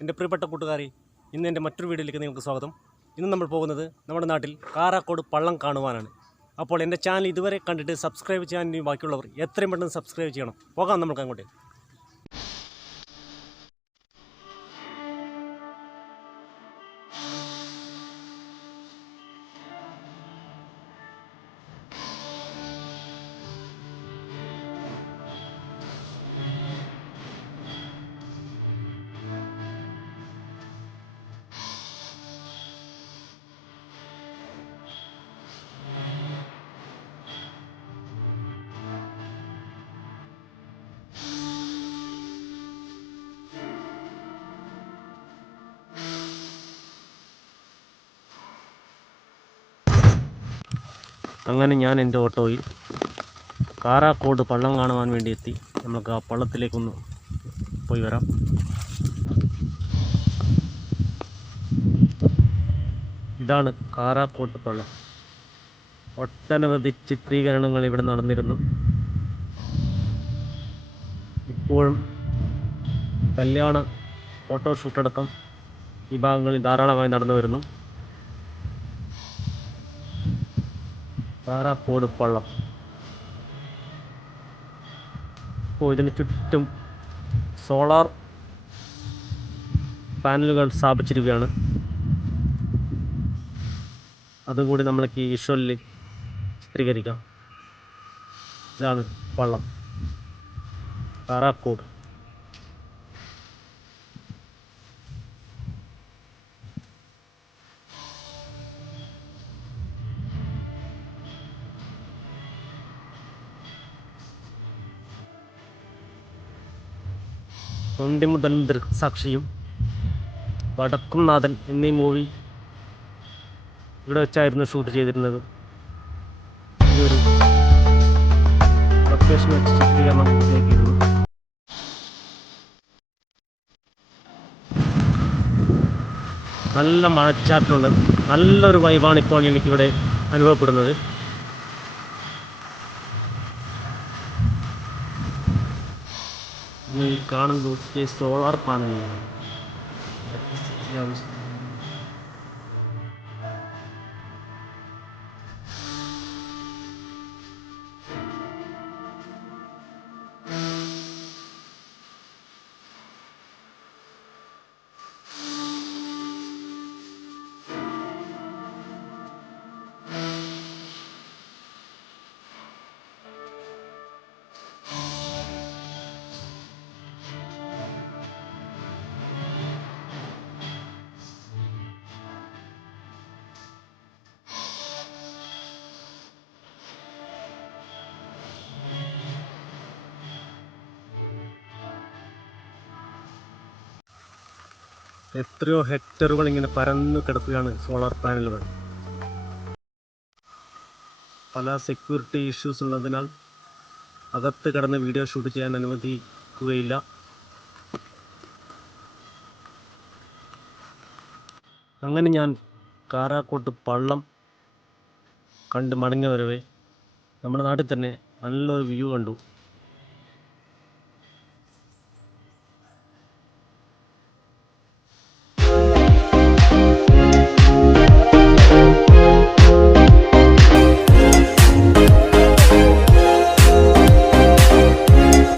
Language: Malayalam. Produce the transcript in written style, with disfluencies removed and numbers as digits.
എൻ്റെ പ്രിയപ്പെട്ട കൂട്ടുകാരെ, ഇന്ന് എൻ്റെ മറ്റൊരു വീഡിയോയിലേക്ക് നിങ്ങൾക്ക് സ്വാഗതം. ഇന്ന് നമ്മൾ പോകുന്നത് നമ്മുടെ നാട്ടിൽ കാരാക്കോട് പള്ളം കാണുവാനാണ്. അപ്പോൾ എൻ്റെ ചാനൽ ഇതുവരെ കണ്ടിട്ട് സബ്സ്ക്രൈബ് ചെയ്യാൻ ബാക്കിയുള്ളവർ എത്രയും പെട്ടെന്ന് സബ്സ്ക്രൈബ് ചെയ്യണം. പോകാം നമുക്ക് അങ്ങോട്ട്. അങ്ങനെ ഞാൻ എൻ്റെ ഓട്ടോയിൽ കാരാക്കോട് പള്ളം കാണുവാൻ വേണ്ടി എത്തി. നമുക്ക് ആ പള്ളത്തിലേക്കൊന്ന് പോയി വരാം. ഇതാണ് കാരാക്കോട്ട് പള്ളം. ഒട്ടനവധി ചിത്രീകരണങ്ങൾ ഇവിടെ നടന്നിരുന്നു. ഇപ്പോഴും കല്യാണ ഫോട്ടോഷൂട്ടടക്കം ഈ ഭാഗങ്ങളിൽ ധാരാളമായി നടന്നു വരുന്നു. കാരാക്കോട് പള്ളം. ഇപ്പോൾ ഇതിന് ചുറ്റും സോളാർ പാനലുകൾ സ്ഥാപിച്ചിരിക്കുകയാണ്. അതുകൂടി നമ്മൾക്ക് ഈ വിഷ്വലിൽ ചിത്രീകരിക്കാം. ഇതാണ് പള്ളം കാരാക്കോട്. തൊണ്ടി മുതൽ ദൃക്സാക്ഷിയും വടക്കുംനാഥൻ എന്നീ മൂവി ഇവിടെ വെച്ചായിരുന്നു ഷൂട്ട് ചെയ്തിരുന്നത്. ഇതൊരു ലൊക്കേഷൻ വെച്ച് ചിത്രീകരണം പൂർത്തിയാക്കിയിരുന്നു. നല്ല മഴച്ചാട്ടുണ്ട്. നല്ലൊരു വൈബാണ് ഇപ്പോൾ എനിക്കിവിടെ അനുഭവപ്പെടുന്നത്. ഈ കാണുന്നത് സോളാർ പാനലാണ്. എത്രയോ ഹെക്ടറുകൾ ഇങ്ങനെ പരന്നു കിടക്കുകയാണ് സോളാർ പാനലുകൾ. പല സെക്യൂരിറ്റി ഇഷ്യൂസ് ഉള്ളതിനാൽ അകത്ത് കിടന്ന് വീഡിയോ ഷൂട്ട് ചെയ്യാൻ അനുവദിക്കുകയില്ല. അങ്ങനെ ഞാൻ കാരാക്കോട്ട് പള്ളം കണ്ട് മടങ്ങി വരവേ നമ്മുടെ നാട്ടിൽ തന്നെ നല്ലൊരു വ്യൂ കണ്ടു.